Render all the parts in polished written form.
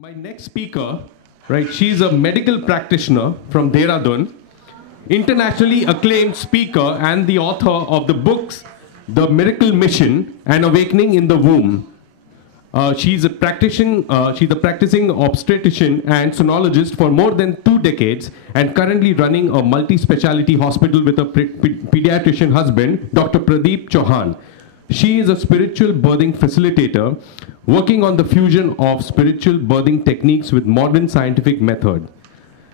My next speaker, right, she's a medical practitioner from Dehradun, internationally acclaimed speaker and the author of the books The Miracle Mission and Awakening in the Womb. She's a practicing obstetrician and sonologist for more than 2 decades and currently running a multi-speciality hospital with a pediatrician husband, Dr. Pradeep Chauhan. She is a spiritual birthing facilitator working on the fusion of spiritual birthing techniques with modern scientific method.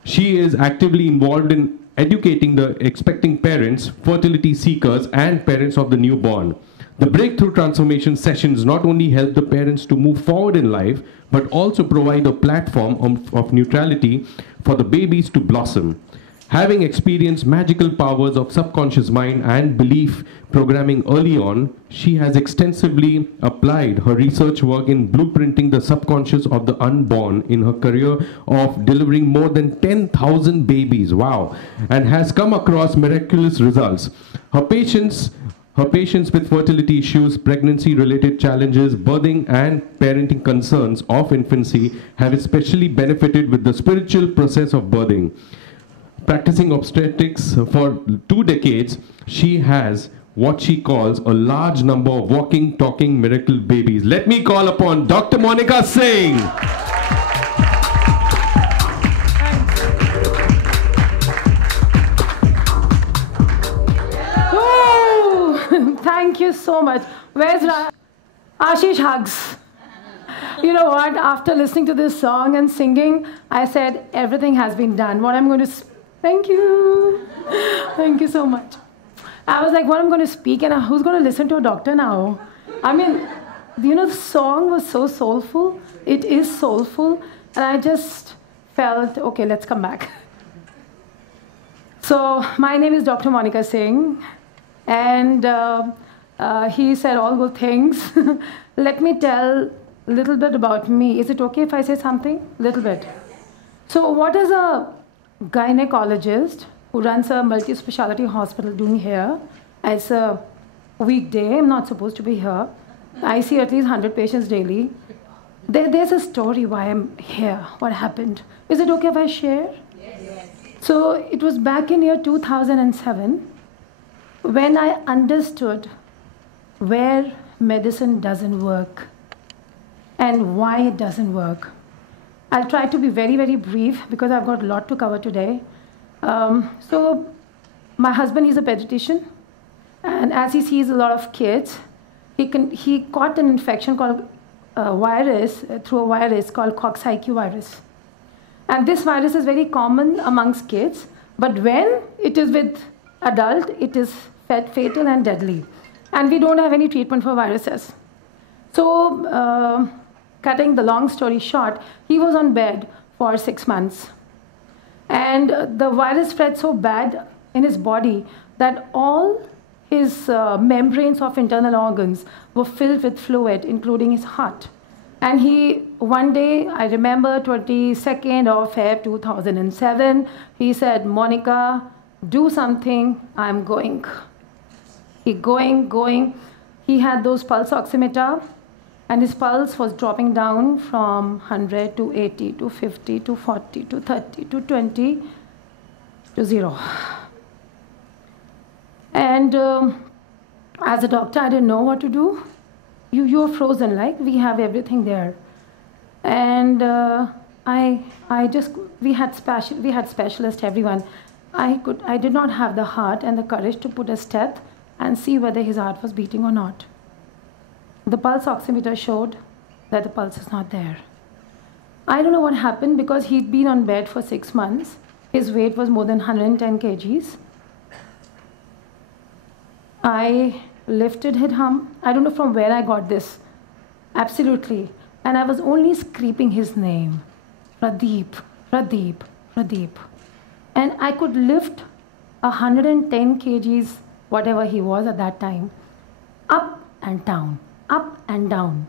She is actively involved in educating the expecting parents, fertility seekers, and parents of the newborn. The breakthrough transformation sessions not only help the parents to move forward in life, but also provide a platform of neutrality for the babies to blossom. Having experienced magical powers of subconscious mind and belief programming early on, she has extensively applied her research work in blueprinting the subconscious of the unborn in her career of delivering more than 10,000 babies, wow, and has come across miraculous results. Her patients with fertility issues, pregnancy-related challenges, birthing and parenting concerns of infancy have especially benefited with the spiritual process of birthing. Practicing obstetrics for 2 decades, she has what she calls a large number of walking, talking miracle babies. Let me call upon Dr.Monika Singh. Thank you so much. Where's Ashish hugs? You know what? After listening to this song and singing, I said everything has been done. What I'm going to thank you. Thank you so much. I was like, what I'm going to speak and who's going to listen to a doctor now? I mean, you know, the song was so soulful. It is soulful. And I just felt, okay, let's come back. So my name is Dr.Monika Singh. And he said all good things. Let me tell a little bit about me. Is it okay if I say something? A little bit. So what is a gynecologist who runs a multi-speciality hospital doing here? It's a weekday. I'm not supposed to be here. I see at least 100 patients daily. There's a story why I'm here. What happened? Is it okay if I share? Yes. So it was back in year 2007 when I understood where medicine doesn't work and why it doesn't work. I'll try to be very, very brief because I've got a lot to cover today. So my husband is a pediatrician, and as he sees a lot of kids, he caught an infection called through a virus called Coxsackie virus. And this virus is very common amongst kids, but when it is with adult, it is fatal and deadly. And we don't have any treatment for viruses. So cutting the long story short, he was on bed for 6 months. And the virus spread so bad in his body that all his membranes of internal organs were filled with fluid, including his heart. And one day, I remember 22nd of Feb 2007, he said, Monika, do something, I'm going. Going. He had those pulse oximeter, and his pulse was dropping down from 100 to 80 to 50 to 40 to 30 to 20 to 0. And as a doctor, I didn't know what to do. You're frozen, like we have everything there. And we had specialists, everyone. I did not have the heart and the courage to put a steth and see whether his heart was beating or not. The pulse oximeter showed that the pulse is not there. I don't know what happened because he'd been on bed for 6 months. His weight was more than 110 kgs. I lifted him. I don't know from where I got this. Absolutely. And I was only screaming his name. Pradeep, Pradeep, Pradeep. And I could lift 110 kgs, whatever he was at that time, up and down, up and down.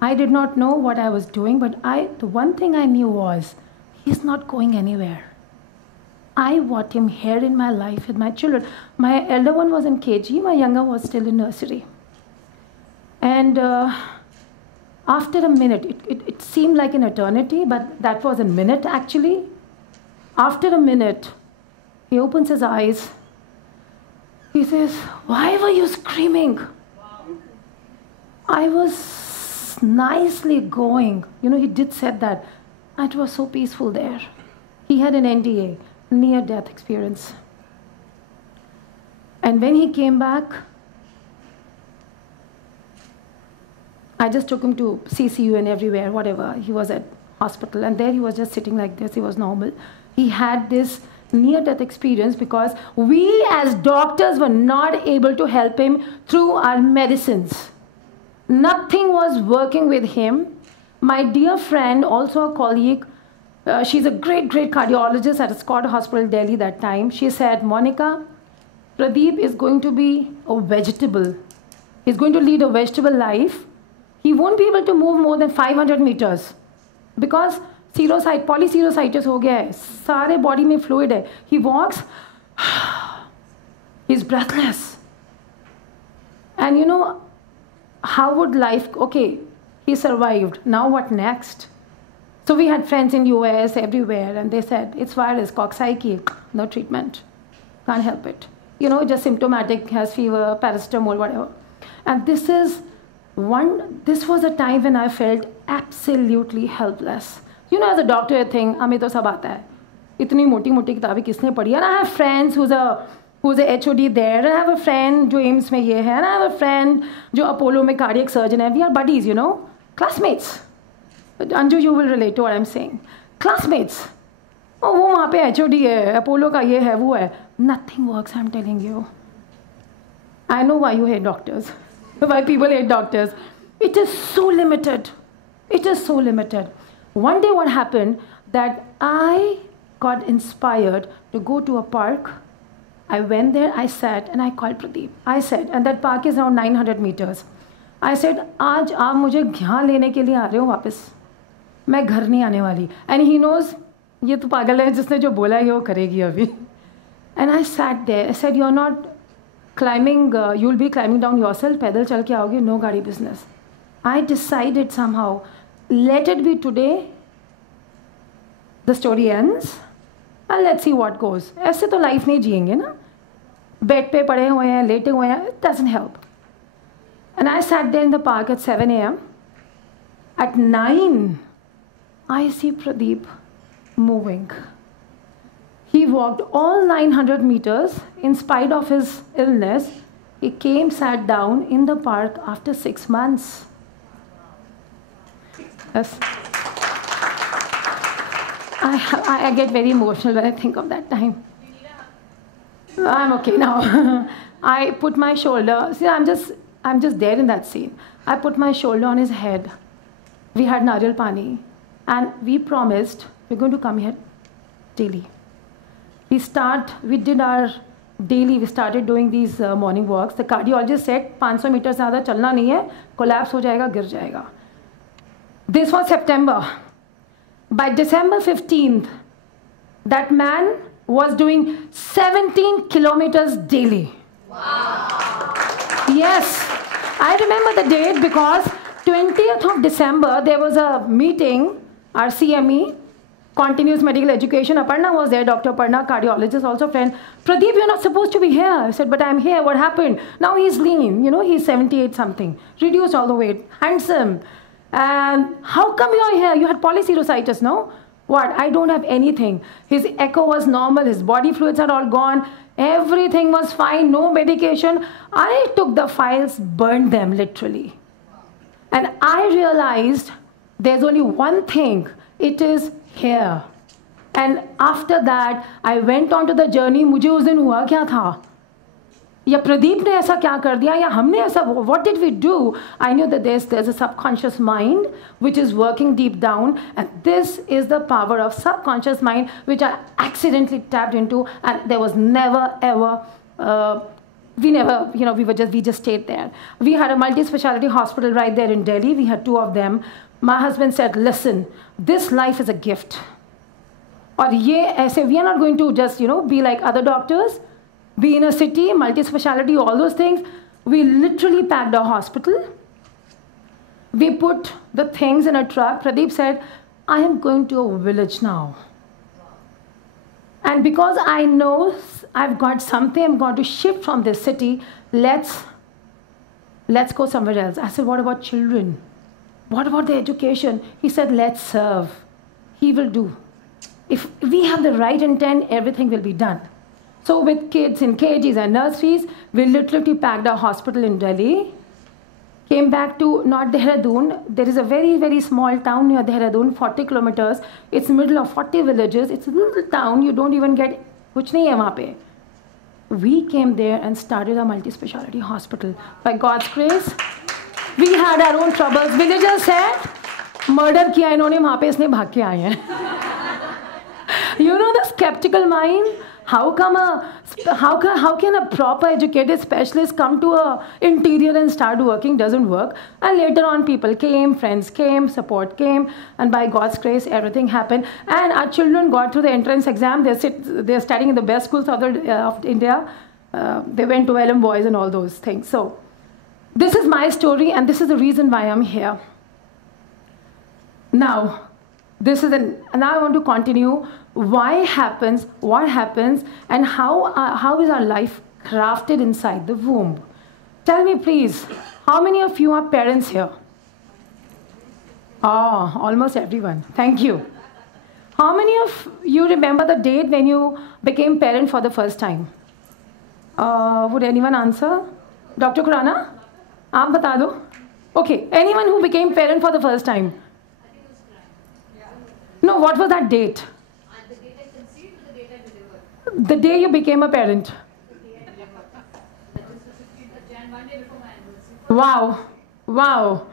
I did not know what I was doing, but the one thing I knew was, he's not going anywhere. I want him here in my life with my children. My elder one was in KG, my younger was still in nursery. And After a minute, it seemed like an eternity, but that was a minute actually. After a minute, he opens his eyes. He says, "Why were you screaming?" I was nicely going. You know, he did said that. It was so peaceful there. He had an NDA, near-death experience. And when he came back, I just took him to CCU and everywhere, whatever. He was at hospital, and there he was just sitting like this. He was normal. He had this near-death experience because we as doctors were not able to help him through our medicines. Nothing was working with him. My dear friend, also a colleague, she's a great, great cardiologist at Scott Hospital, Delhi that time. She said, "Monika, Pradeep is going to be a vegetable. He's going to lead a vegetable life. He won't be able to move more than 500 meters because polycerositis हो गया है, सारे body में fluid है. He walks, he's breathless. And you know, how would life, okay, he survived. Now what next?" So we had friends in US, everywhere, and they said, "It's virus, coxsackie, no treatment. Can't help it. You know, just symptomatic, has fever, paracetamol, whatever." And this was a time when I felt absolutely helpless. You know, as a doctor, I think, हमें तो सब आता है. इतनी मोटी-मोटी किताबें किसने पढ़ी है? And I have friends who's a HOD there. And I have a friend जो एम्स में ये है. And I have a friend जो अपोलो में cardiac surgeon है. We are buddies, you know, classmates. Anju, you will relate to what I'm saying. Classmates. Oh, वो वहाँ पे HOD है, अपोलो का ये है, वो है. Nothing works, I'm telling you. I know why you hate doctors. Why people hate doctors. It is so limited. It is so limited. One day what happened that I got inspired to go to a park. I went there, I sat, and I called Pradeep. I said, and that park is around 900 meters. I said, "आज आप मुझे यहाँ लेने के लिए आ रहे हो वापस. मैं घर नहीं आने वाली." And he knows, ये तो पागल है, जिसने जो बोला है वो करेगी अभी. And I sat there. I said, "You're not climbing, you'll be climbing down yourself. पैदल चल के आओगे, no गाड़ी business." I decided somehow, let it be today. The story ends. And let's see what goes. ऐसे तो life नहीं जिएंगे ना. Bed पे पड़े हुए हैं, लेटे हुए हैं. It doesn't help. And I sat there in the park at 7 a.m. At 9, I see Pradeep moving. He walked all 900 meters in spite of his illness. He came, sat down in the park after 6 months. Yes. I get very emotional when I think of that time. I'm okay now. I put my shoulder. See, I'm just there in that scene. I put my shoulder on his head. We had nariyal pani, and we promised we're going to come here daily. We did our daily. We started doing these morning walks. The cardiologist said 500 meters ज़्यादा चलना नहीं है, collapse हो जाएगा, गिर जाएगा. This was September. By December 15th, that man was doing 17 kilometers daily. Wow. Yes, I remember the date because 20th of December, there was a meeting, our CME, Continuous Medical Education. Aparna was there, Dr. Aparna, cardiologist, also friend. "Pradeep, you're not supposed to be here." I said, "But I'm here, what happened?" Now he's lean, you know, he's 78 something, reduced all the weight, handsome. And "How come you're here? You had polycerositis, no?" "What? I don't have anything." His echo was normal, his body fluids are all gone, everything was fine, no medication. I took the files, burned them literally. And I realized there's only one thing, it is here. And after that, I went on to the journey. मुझे उस दिन हुआ क्या था? या प्रदीप ने ऐसा क्या कर दिया, या हमने ऐसा, what did we do? I knew that there's a subconscious mind which is working deep down, and this is the power of subconscious mind which I accidentally tapped into, and there was never ever we just stayed there. We had a multi-speciality hospital right there in Delhi. We had 2 of them. My husband said, "Listen, this life is a gift. और ये ऐसे, we are not going to just be like other doctors, be in a city, multi-speciality, all those things." We literally packed our hospital. We put the things in a truck, Pradeep said, I am going to a village now. And because I know I've got something, I'm going to shift from this city, let's go somewhere else. I said, what about children? What about the education? He said, let's serve. He will do. If we have the right intent, everything will be done. So with kids in KGs and nurseries, we literally packed our hospital in Delhi, came back to not Dehradun. There is a very, very small town near Dehradun, 40 kilometers. It's middle of 40 villages. It's a little town. You don't even get, kuch nahi hai wahan pe. We came there and started a multi-speciality hospital. By God's grace, we had our own troubles. Villagers said, murder kiya inhone wahan pe, isne bhag ke aaye hain. You know the skeptical mind? How can a proper educated specialist come to a interior and start working? Doesn't work. And later on, people came, friends came, support came, and by God's grace, everything happened. And our children got through the entrance exam. They're studying in the best schools of India. They went to LM Boys and all those things. So this is my story, and this is the reason why I'm here. Now, now I want to continue. Why happens, what happens, and how is our life crafted inside the womb? Tell me, please, how many of you are parents here? Oh, almost everyone. Thank you. How many of you remember the date when you became parent for the first time? Would anyone answer? Dr. Khurana? Aap bata do. Okay, anyone who became parent for the first time? No, what was that date? The date I conceived or the date I delivered? The day you became a parent. The day I delivered. That is the 15th of Jan, one day before my anniversary. Wow. Wow.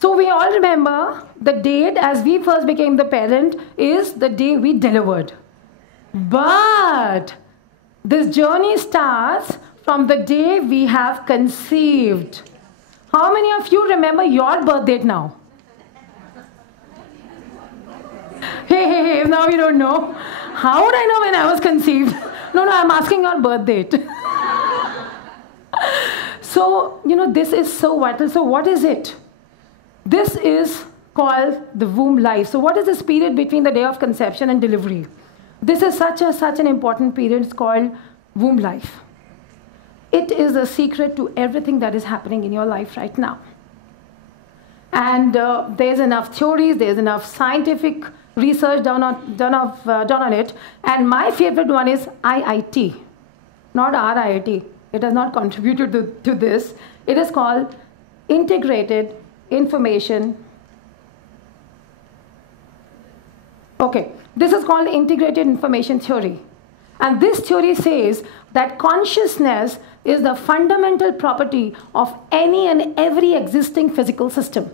So we all remember the date as we first became the parent is the day we delivered. But this journey starts from the day we have conceived. How many of you remember your birth date now? Hey, now you don't know. How would I know when I was conceived? No, I'm asking your birth date. So, this is so vital. So what is it? This is called the womb life. So what is this period between the day of conception and delivery? This is such an important period. It's called womb life. It is the secret to everything that is happening in your life right now. And there's enough theories, there's enough scientific research done on it. And my favorite one is IIT, not RIIT. It has not contributed to this. It is called Integrated Information. Okay, this is called Integrated Information Theory. And this theory says that consciousness is the fundamental property of any and every existing physical system.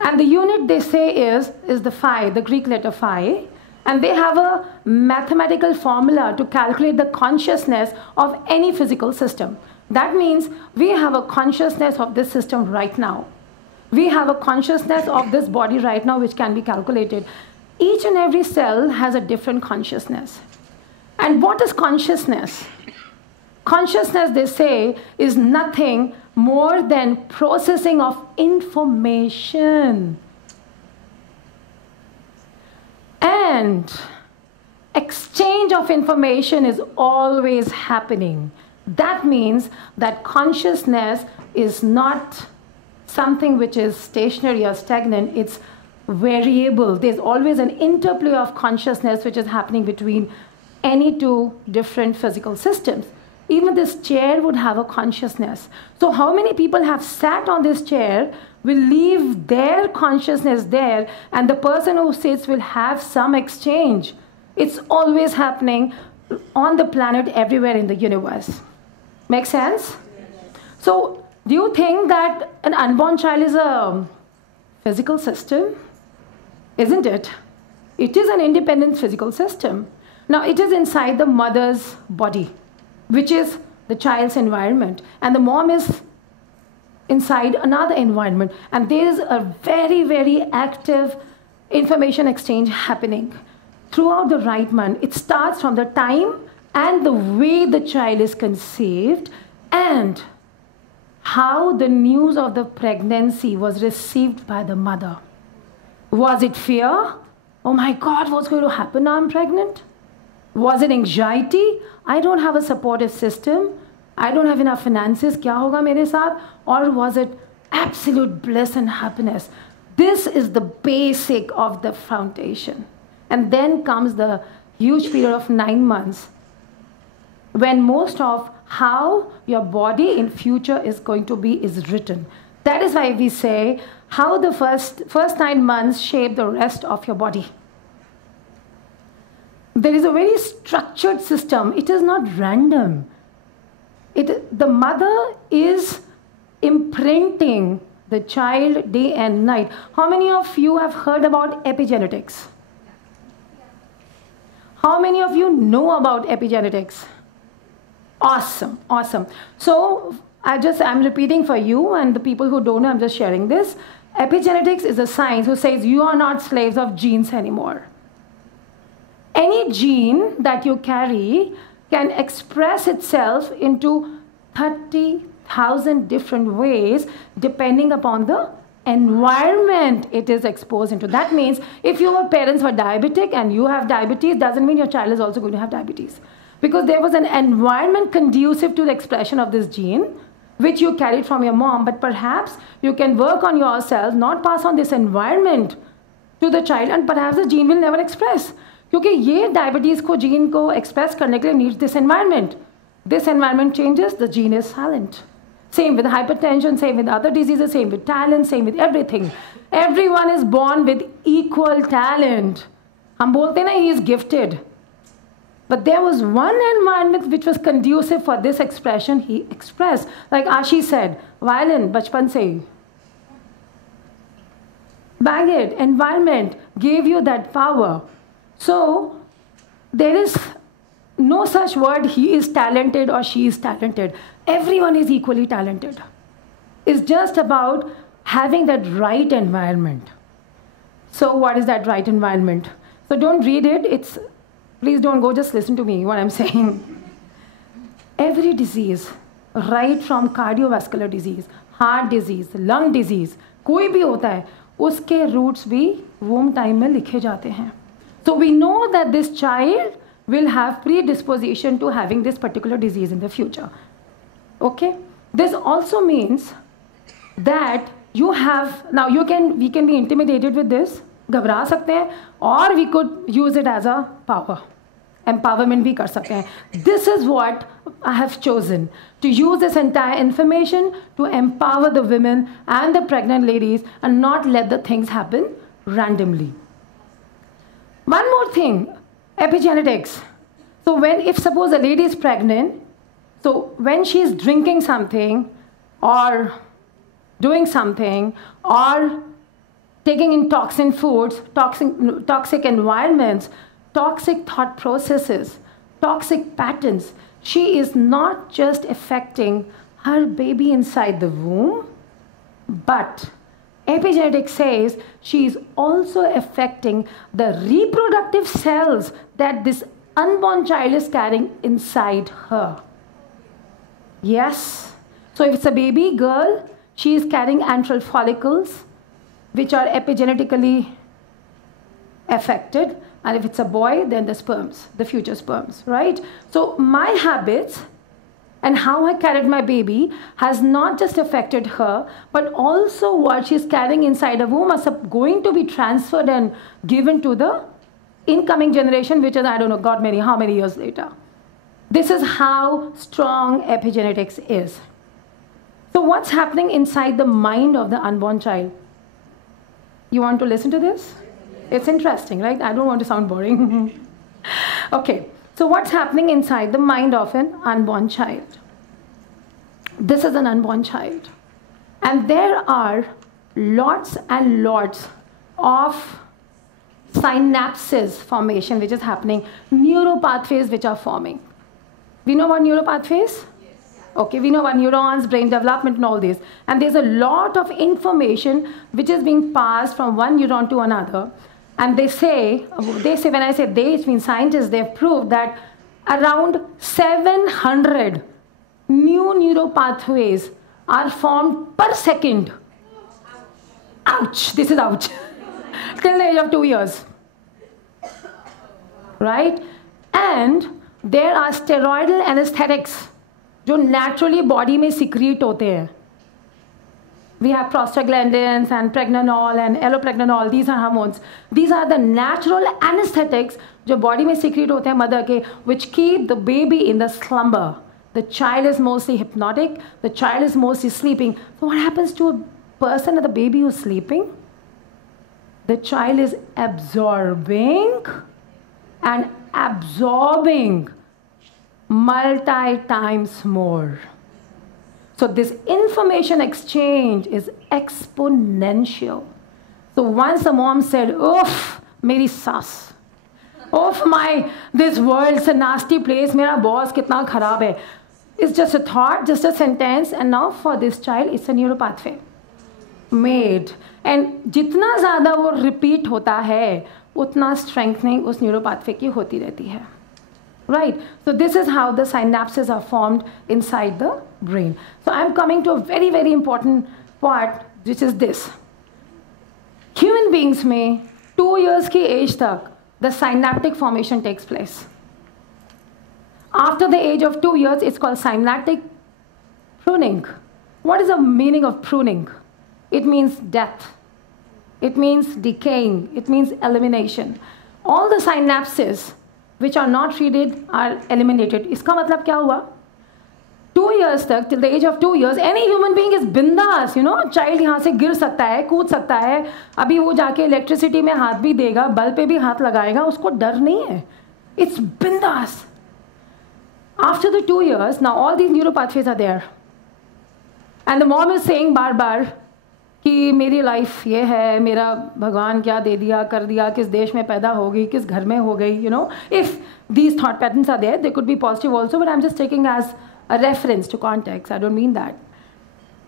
And the unit they say is the phi, the Greek letter phi. And they have a mathematical formula to calculate the consciousness of any physical system. That means we have a consciousness of this system right now. We have a consciousness of this body right now which can be calculated. Each and every cell has a different consciousness. And what is consciousness? Consciousness, they say, is nothing more than processing of information. And exchange of information is always happening. That means that consciousness is not something which is stationary or stagnant. It's variable. There's always an interplay of consciousness which is happening between any two different physical systems. Even this chair would have a consciousness. So how many people have sat on this chair will leave their consciousness there, and the person who sits will have some exchange. It's always happening on the planet, everywhere in the universe. Make sense? So do you think that an unborn child is a physical system? Isn't it? It is an independent physical system. Now it is inside the mother's body, which is the child's environment. And the mom is inside another environment. And there is a very, very active information exchange happening throughout the right month. It starts from the time and the way the child is conceived and how the news of the pregnancy was received by the mother. Was it fear? Oh my God, what's going to happen now I'm pregnant? Was it anxiety? I don't have a supportive system. I don't have enough finances. Kya hoga mere saath? Or was it absolute bliss and happiness? This is the basic of the foundation. And then comes the huge period of 9 months, when most of how your body in future is going to be is written. That is why we say how the first 9 months shape the rest of your body. There is a very structured system. It is not random. The mother is imprinting the child day and night. How many of you have heard about epigenetics? How many of you know about epigenetics? Awesome, awesome. So I'm repeating for you and the people who don't know, I'm just sharing this. Epigenetics is a science who says you are not slaves of genes anymore. Any gene that you carry can express itself into 30,000 different ways depending upon the environment it is exposed into. That means if your parents were diabetic and you have diabetes, doesn't mean your child is also going to have diabetes. Because there was an environment conducive to the expression of this gene, which you carried from your mom, but perhaps you can work on yourself, not pass on this environment to the child, and perhaps the gene will never express. क्योंकि ये diabetes को gene को express करने के लिए needs this environment. This environment changes, the gene is silent. Same with hypertension, same with other diseases, same with talent, same with everything. Everyone is born with equal talent. हम बोलते हैं ना, he is gifted. But there was one environment which was conducive for this expression. He expressed, like Ashi said, violin, bachpan se. Bag it, environment gave you that power. So there is no such word, he is talented or she is talented. Everyone is equally talented. It's just about having that right environment. So what is that right environment? So don't read it. Please don't go, just listen to me, what I'm saying. Every disease, right from cardiovascular disease, heart disease, lung disease, कोई भी होता है, उसके roots भी womb time में लिखे जाते हैं. So we know that this child will have predisposition to having this particular disease in the future. Okay? This also means that you have, now we can be intimidated with this, घबरा सकते हैं, or we could use it as a power. Empowerment भी कर सकते हैं. This is what I have chosen, to use this entire information to empower the women and the pregnant ladies and not let the things happen randomly. One more thing, epigenetics. So if suppose a lady is pregnant, so when she is drinking something or doing something or taking in toxin foods, toxic environments, toxic thought processes, toxic patterns, she is not just affecting her baby inside the womb, but epigenetics says she is also affecting the reproductive cells that this unborn child is carrying inside her. Yes. So if it's a baby girl, she is carrying antral follicles, which are epigenetically affected. And if it's a boy, then the sperms, the future sperms, right? So my habits and how I carried my baby has not just affected her, but also what she's carrying inside her womb is going to be transferred and given to the incoming generation, which is, I don't know, God, how many years later. This is how strong epigenetics is. So what's happening inside the mind of the unborn child? You want to listen to this? It's interesting, right? I don't want to sound boring. Okay, so what's happening inside the mind of an unborn child? This is an unborn child. And there are lots and lots of synapses formation which is happening, neuro pathways which are forming. We know about neuro pathways? Okay, we know about neurons, brain development and all this. And there's a lot of information which is being passed from one neuron to another. And they say, when I say they, it means scientists, they've proved that around 700 new neuro pathways are formed per second. Ouch, this is ouch. Till the age of 2 years. Right? And there are steroidal anesthetics जो naturally body में secrete होते हैं. We have prostaglandins and pregnenolone and allopregnanolone. These are hormones. These are the natural anesthetics जो body में secrete होते हैं mother के, which keep the baby in the slumber. The child is mostly hypnotic. The child is mostly sleeping. So what happens to a person or the baby who's sleeping? The child is absorbing and absorbing multi times more. So this information exchange is exponential. So once the mom said, oof, meri saas. Oof, this world's a nasty place. Mera boss kitna kharab hai. It's just a thought, just a sentence. And now for this child, it's a neuro pathway made. And jitna zyada wo repeat hota hai, utna strengthening us neuro pathway ki hoti rehti hai. Right? So this is how the synapses are formed inside the brain. So I'm coming to a very, very important part, which is this. Human beings में 2 years की age तक the synaptic formation takes place. After the age of 2 years, it's called synaptic pruning. What is the meaning of pruning? It means death. It means decaying. It means elimination. All the synapses which are not treated are eliminated. इसका मतलब क्या हुआ? 2 years तक, till the age of 2 years, any human being is bindas, you know. Child यहाँ से गिर सकता है, कूद सकता है. अभी वो जाके इलेक्ट्रिसिटी में हाथ भी देगा, बल्ब पे भी हाथ लगाएगा, उसको डर नहीं है. It's bindas. After the 2 years, now all these neuro pathways are there. And the mom is saying बार बार कि मेरी लाइफ ये है, मेरा भगवान क्या दे दिया, कर दिया, किस देश में पैदा हो गई, किस घर में हो गई, you know. If these thought patterns are there, they could be positive also, but I'm just taking as a reference to context. I don't mean that.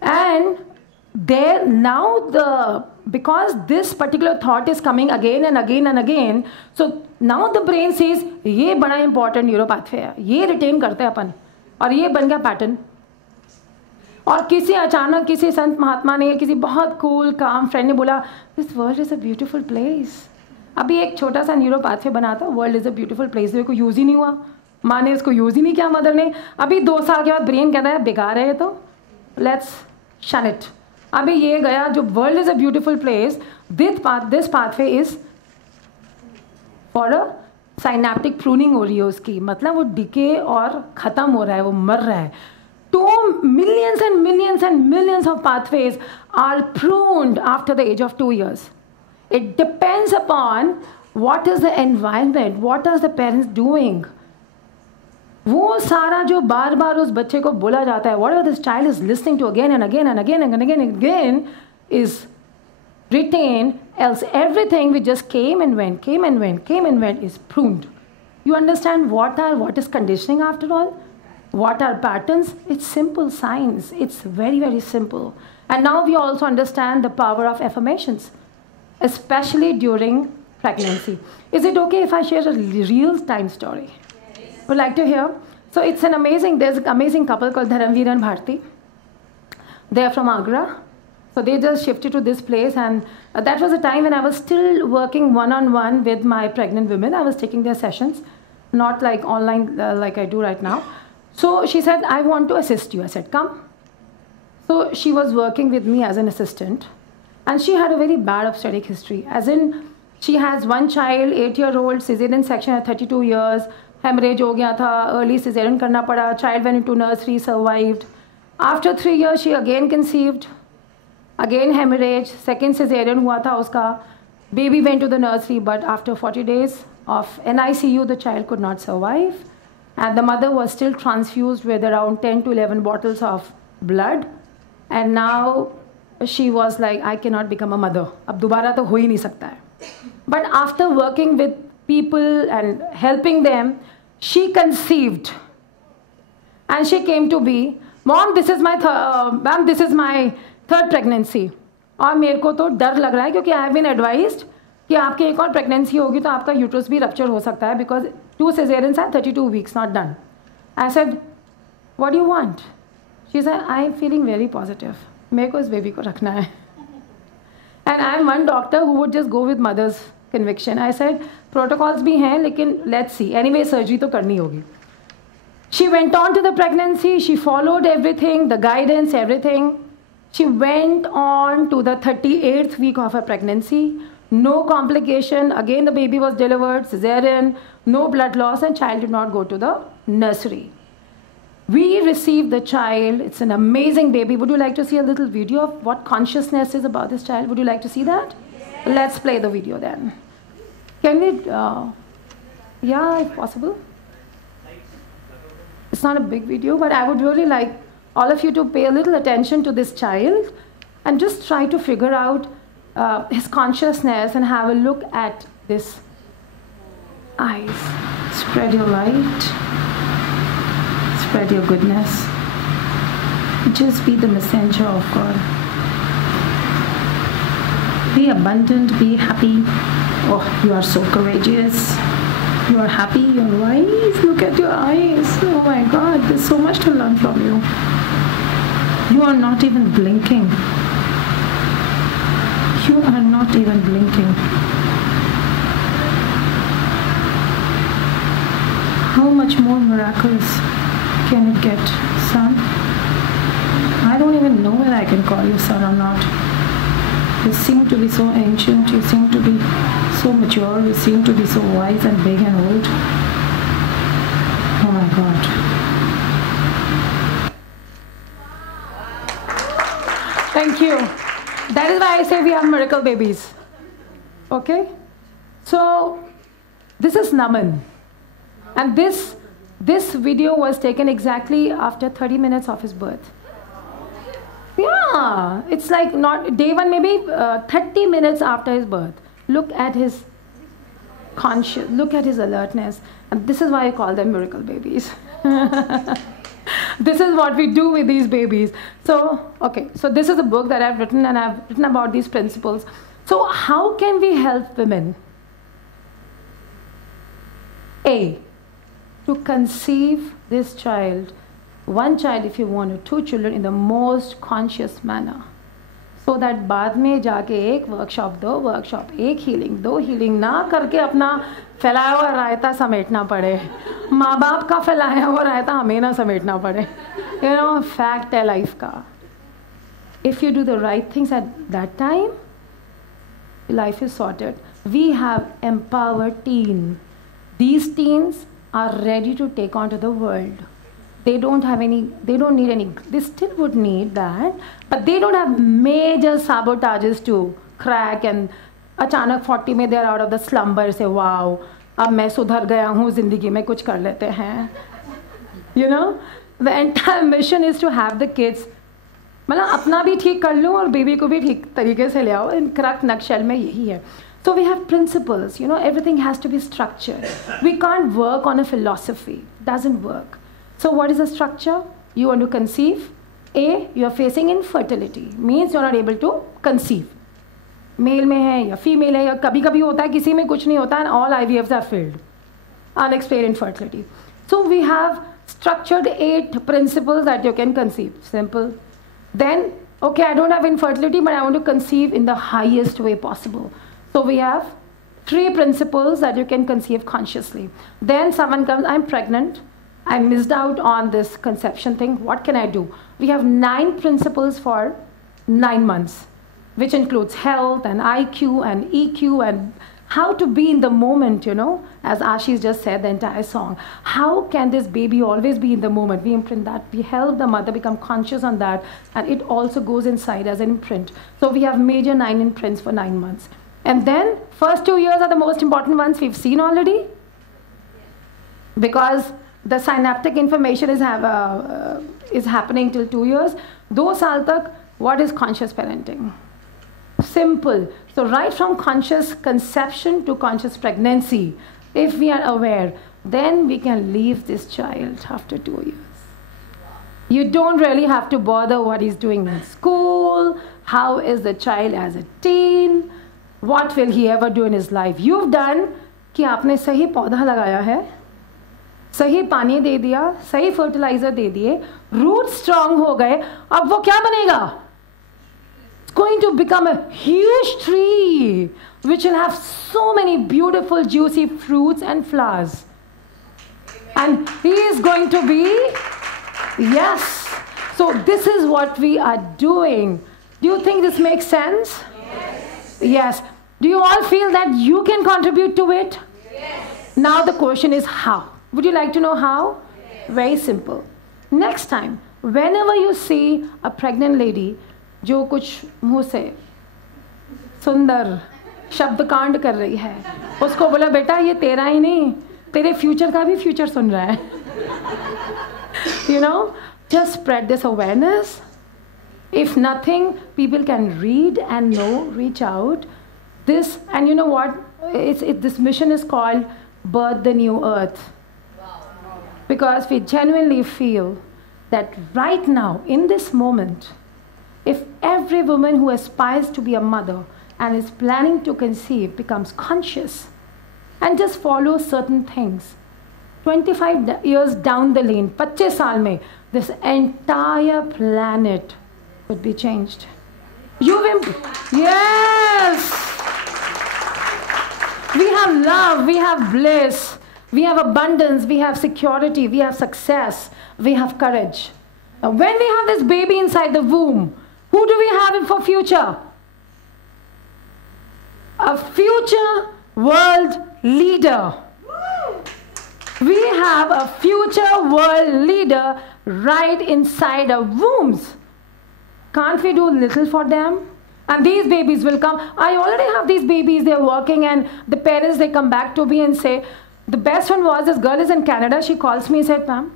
And there now because this particular thought is coming again and again and again, so now the brain says, ये बड़ा important neuro pathway है, ये retain करते हैं अपन, और ये बन गया pattern. और किसी अचानक किसी संत महात्मा ने, किसी बहुत कूल काम फ्रेंड ने बोला, this world is a beautiful place. अभी एक छोटा सा न्यूरो पाथवे बना था, world is a beautiful place, को यूज़ ही नहीं हुआ, माँ ने इसको यूज़ ही नहीं किया, मदर ने. अभी 2 साल के बाद ब्रेन कहता है बेकार है, तो लेट्स शन इट. अभी ये गया जो world is a beautiful place, this pathway is for a synaptic pruning हो रही है उसकी, मतलब वो डिके और ख़त्म हो रहा है, वो मर रहा है. 2 millions and millions and millions of pathways are pruned after the age of 2 years. It depends upon what is the environment, what are the parents doing. वो सारा जो बार बार उस बच्चे को बोला जाता है, whatever this child is listening to again and again and again and again and again is retained, else everything which just came and went, came and went, came and went is pruned. You understand what is conditioning after all? What are patterns? It's simple science. It's very, very simple. And now we also understand the power of affirmations, especially during pregnancy. Is it okay if I share a real-time story? Yes. Would like to hear? So there's an amazing couple called Dharamveer and Bharti. They're from Agra. So they just shifted to this place, and that was a time when I was still working one-on-one with my pregnant women. I was taking their sessions, not like online like I do right now. So she said, I want to assist you. I said, come. So she was working with me as an assistant, and she had a very bad obstetric history. As in, she has one child, 8-year-old, cesarean section at 32 years, hemorrhage ho gaya tha, early cesarean karna pada, child went into nursery, survived. After 3 years, she again conceived, again hemorrhage, second cesarean hua tha uska, baby went to the nursery, but after 40 days of NICU, the child could not survive. And the mother was still transfused with around 10 to 11 bottles of blood. And now she was like, I cannot become a mother. Ab dobara to ho hi nahi sakta hai. But after working with people and helping them, she conceived. And she came to be, Mom, this is my third pregnancy. और मेरे को तो डर लग रहा है क्योंकि I have been advised कि आपकी एक और प्रेगनेंसी होगी तो आपका यूट्रस भी रप्चर हो सकता है because 2 cesareans are 32 weeks not done. I said, what do you want? She said, I'm feeling very positive. मेरे को इस baby को रखना है. And I'm one doctor who would just go with mother's conviction. I said, protocols भी हैं, लेकिन let's see. Anyway, surgery तो करनी होगी. She went on to the pregnancy. She followed everything, the guidance, everything. She went on to the 38th week of her pregnancy. No complication. Again, the baby was delivered, cesarean, no blood loss, and child did not go to the nursery. We received the child. It's an amazing baby. Would you like to see a little video of what consciousness is about this child? Would you like to see that? Yes. Let's play the video then. Can we, yeah, if possible. It's not a big video, but I would really like all of you to pay a little attention to this child and just try to figure out his consciousness and have a look at this eyes. Spread your light. Spread your goodness. Just be the messenger of God. Be abundant, be happy. Oh, you are so courageous. You are happy, you are wise. Look at your eyes. Oh my God, there's so much to learn from you. You are not even blinking. You are not even blinking. How much more miraculous can it get, son? I don't even know whether I can call you son or not. You seem to be so ancient, you seem to be so mature, you seem to be so wise and big and old. Oh my God. Thank you. That is why I say we have miracle babies. Okay? So, this is Naman. And this video was taken exactly after 30 minutes of his birth. Yeah, it's like not day one, maybe 30 minutes after his birth. Look at his conscious, look at his alertness. And this is why I call them miracle babies. This is what we do with these babies. So, okay, so this is a book that I've written, and I've written about these principles. So how can we help women? A, to conceive this child, one child if you want, or two children, in the most conscious manner. So that बाद में जाके एक workshop, दो workshop, एक healing, दो healing ना करके अपना फैलाया हुआ रायता समेटना पड़े, माँ बाप का फैलाया हुआ रायता हमें ना समेटना पड़े. You know, fact है लाइफ का. If you do the right things at that time, life is sorted. We have empowered teens. These teens are ready to take on to the world. They don't have any, they don't need any, they still would need that, but they don't have major sabotages to crack, and अचानक 40 में they are out of the slumber, say wow, अब मैं सुधर गया हूँ, ज़िंदगी में कुछ कर लेते हैं. You know, the entire mission is to have the kids, मतलब अपना भी ठीक कर लो और बेबी को भी ठीक तरीके से ले आओ. In correct nutshell में यही है. So we have principles, you know, everything has to be structured. We can't work on a philosophy, doesn't work. So what is the structure? You want to conceive. A, you are facing infertility, means you are not able to conceive. Male में है या female है, या कभी कभी होता है किसी में कुछ नहीं होता, and all IVFs are failed. Unexplained infertility. So we have structured 8 principles that you can conceive. Simple. Then, okay, I don't have infertility, but I want to conceive in the highest way possible. So we have 3 principles that you can conceive consciously. Then someone comes, I'm pregnant. I missed out on this conception thing. What can I do? We have 9 principles for 9 months, which includes health and IQ and EQ and how to be in the moment, you know, as Ashish just said, the entire song. How can this baby always be in the moment? We imprint that. We help the mother become conscious on that, and it also goes inside as an imprint. So we have major 9 imprints for 9 months. And then first 2 years are the most important ones we've seen already, because the synaptic information is happening till 2 years. 2 saal tak, what is conscious parenting? Simple. So right from conscious conception to conscious pregnancy, if we are aware, then we can leave this child after 2 years. You don't really have to bother what he's doing in school, how is the child as a teen, what will he ever do in his life. You've done कि आपने सही पौधा लगाया है, सही पानी दे दिया, सही फर्टिलाइजर दे दिए, रूट स्ट्रांग हो गए, अब वो क्या बनेगा? It's going to become a huge tree which will have so many beautiful juicy fruits and flowers. And he is going to be, yes. So this is what we are doing. Do you think this makes sense? Yes. Yes. Do you all feel that you can contribute to it? Yes. Now the question is how. Would you like to know how? Yes. Very simple. Next time, whenever you see a pregnant lady जो कुछ मुंह से सुंदर शब्द कांड कर रही है, उसको बोला बेटा ये तेरा ही नहीं, तेरे फ्यूचर का भी फ्यूचर सुन रहा है. You know, just spread this awareness. If nothing, people can read and know, reach out. This, and you know what? This mission is called Birth the New Earth. Because we genuinely feel that right now, in this moment, if every woman who aspires to be a mother and is planning to conceive becomes conscious and just follows certain things, 25 years down the lane, 25 साल में, this entire planet would be changed. Yes! We have love, we have bliss, we have abundance, we have security, we have success, we have courage. Now, when we have this baby inside the womb, who do we have for future? A future world leader. We have a future world leader right inside our wombs. Can't we do little for them? And these babies will come. I already have these babies, they're working, and the parents, they come back to me and say, the best one was, this girl is in Canada, she calls me and said, ma'am,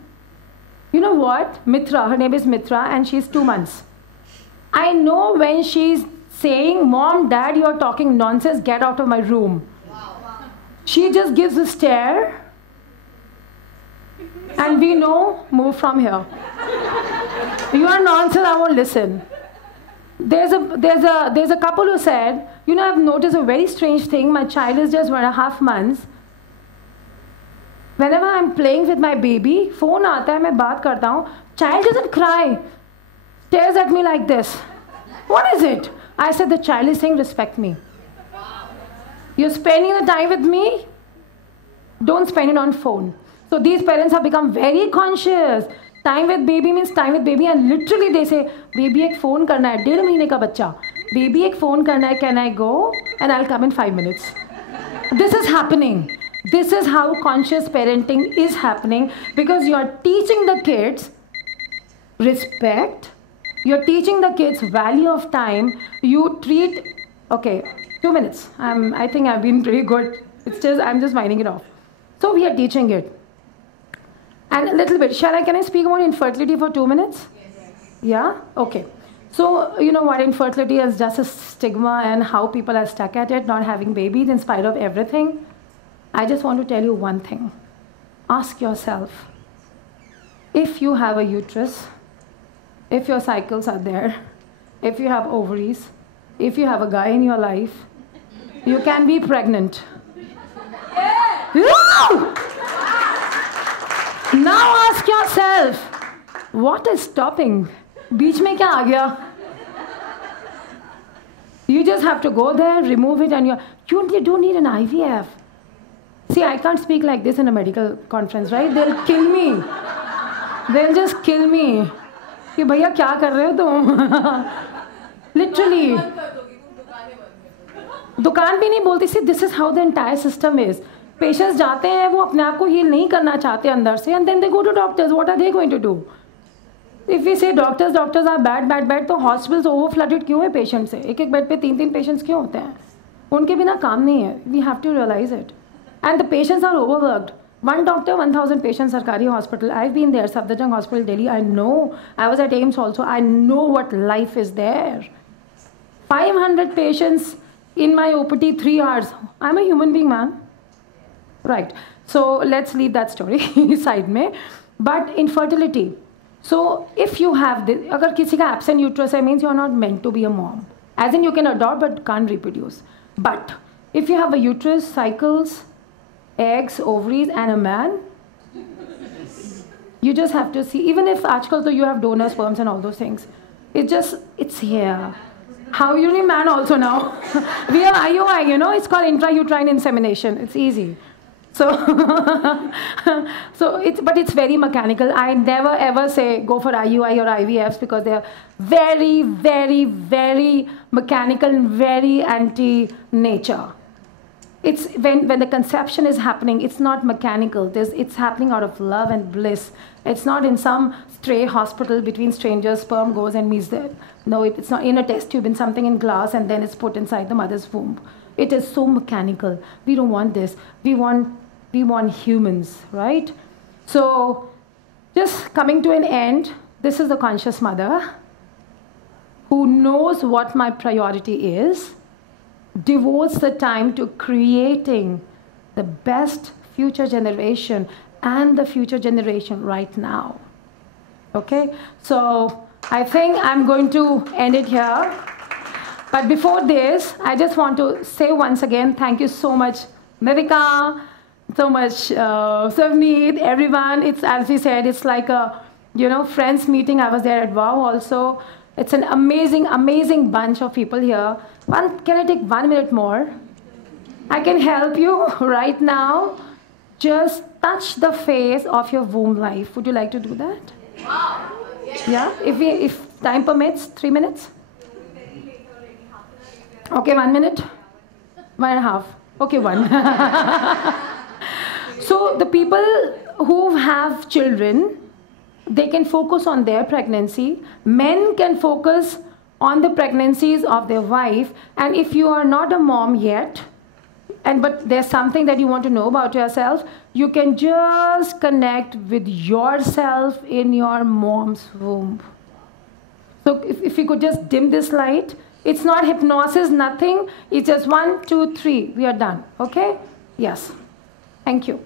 you know what? Mitra, her name is Mitra, and she's 2 months. I know when she's saying, Mom, Dad, you're talking nonsense, get out of my room. She just gives a stare, and we know, move from here. You are nonsense, I won't listen. There's a couple who said, you know, I've noticed a very strange thing. My child is just 1.5 months. Whenever I'm playing with my baby, phone aata hai, मैं बात करता हूँ, child doesn't cry, stares at me like this. What is it? I said, the child is saying, respect me. You're spending the time with me, don't spend it on phone. So these parents have become very conscious. Time with baby means time with baby, and literally they say, baby एक phone करना है, 1.5 महीने का बच्चा, baby एक phone करना है, can I go? And I'll come in 5 minutes. This is happening. This is how conscious parenting is happening, because you're teaching the kids respect, you're teaching the kids value of time, you treat, okay, 2 minutes. I think I've been pretty good. I'm just winding it off. So we are teaching it. And a little bit, can I speak about infertility for 2 minutes? Yes. Yeah? Okay. So, you know what, infertility is just a stigma and how people are stuck at it, not having babies in spite of everything. I just want to tell you one thing. Ask yourself, if you have a uterus, if your cycles are there, if you have ovaries, if you have a guy in your life, you can be pregnant. Yeah! Now ask yourself, what is stopping? Beech mein kya aa gaya? You just have to go there, remove it, and you don't need an IVF. See, I can't speak like this in a medical conference, right? They'll kill me. They'll just kill me. कि भैया क्या कर रहे हो तुम? Literally. दुकान भी नहीं बोलती. See, this is how the entire system is. Patients जाते हैं, वो अपने आप को heal नहीं करना चाहते अंदर से, and then they go to doctors. What are they going to do? If we say doctors are bad, तो hospitals overflooded क्यों है patient से? एक बेड पे 3 patients क्यों होते हैं? उनके बिना काम नहीं है. We have to realize it. And the patients are overworked. One doctor, 1,000 patients, Sarkari hospital. I've been there, Safdarjung Hospital, Delhi. I know. I was at AIMS also. I know what life is there. 500 patients in my OPT, 3 hours. I'm a human being, man. Right. So let's leave that story side mein. But infertility. So if you have this, agar kisi ka absent uterus, means you're not meant to be a mom. As in you can adopt but can't reproduce. But if you have a uterus, cycles, eggs, ovaries, and a man, You just have to see, even if aajkal you have donor sperms and all those things, it's here. How you need man also now. We have IUI, you know, it's called intrauterine insemination. It's easy. So, but it's very mechanical. I never ever say go for IUI or IVFs because they are very, very, very mechanical and very anti-nature. It's when the conception is happening, it's not mechanical. It's happening out of love and bliss. It's not in some stray hospital between strangers, sperm goes and meets there. No, it's not in a test tube, in something in glass, and then it's put inside the mother's womb. It is so mechanical. We don't want this. We want humans, right? So just coming to an end, this is the conscious mother who knows what my priority is, devotes the time to creating the best future generation and the future generation right now. Okay? So I think I'm going to end it here. But before this, I just want to say once again, thank you so much, Mevika, so much Savneet, everyone. It's, as we said, it's like a, you know, friends meeting. I was there at WOW also. It's an amazing, amazing bunch of people here. Can I take 1 minute more? I can help you right now. Just touch the phase of your womb life. Would you like to do that? Wow. Yeah? If time permits, 3 minutes? Okay, 1 minute? 1.5. Okay, 1. So the people who have children, they can focus on their pregnancy. Men can focus on the pregnancies of their wife. And if you are not a mom yet, but there's something that you want to know about yourself, you can just connect with yourself in your mom's womb. So if you could just dim this light, it's not hypnosis, nothing. It's just 1, 2, 3. We are done. Okay? Yes. Thank you.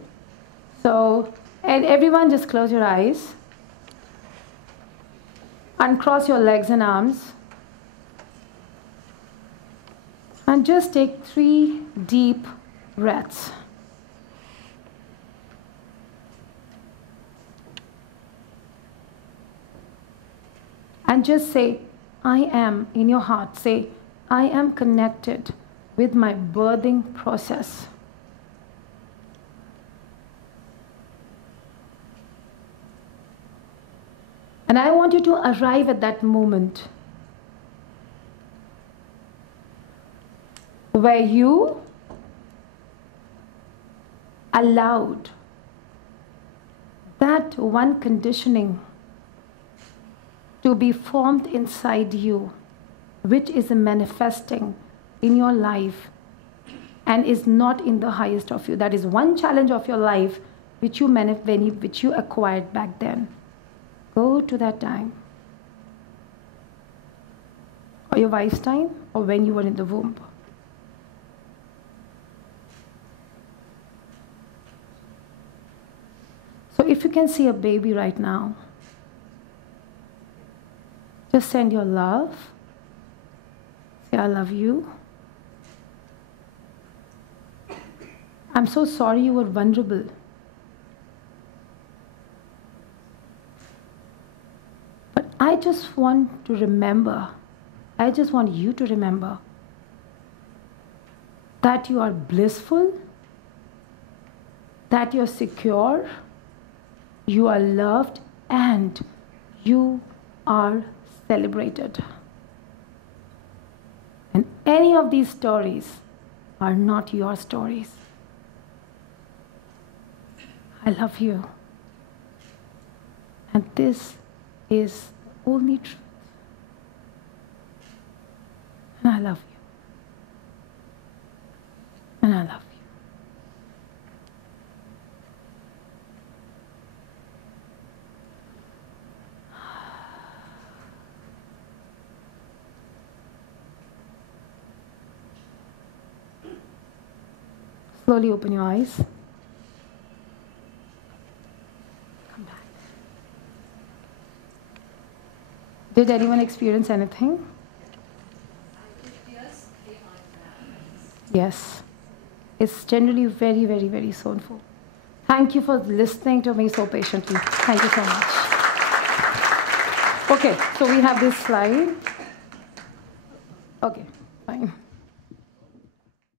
So, and everyone just close your eyes. Uncross your legs and arms. And just take 3 deep breaths. And just say, I am, in your heart, say, I am connected with my birthing process. And I want you to arrive at that moment where you allowed that one conditioning to be formed inside you, which is manifesting in your life and is not in the highest of you. That is one challenge of your life which you acquired back then. Go to that time, or your wife's time, or when you were in the womb. So if you can see a baby right now, just send your love. Say, I love you. I'm so sorry you were vulnerable. But I just want to remember, I just want you to remember that you are blissful, that you're secure, you are loved, and you are celebrated. And any of these stories are not your stories. I love you. And this is the only truth. And I love you. And I love you. Slowly open your eyes. Come back. Did anyone experience anything? Yes. It's generally very, very, very soulful. Thank you for listening to me so patiently. Thank you so much. Okay, so we have this slide. Okay, fine.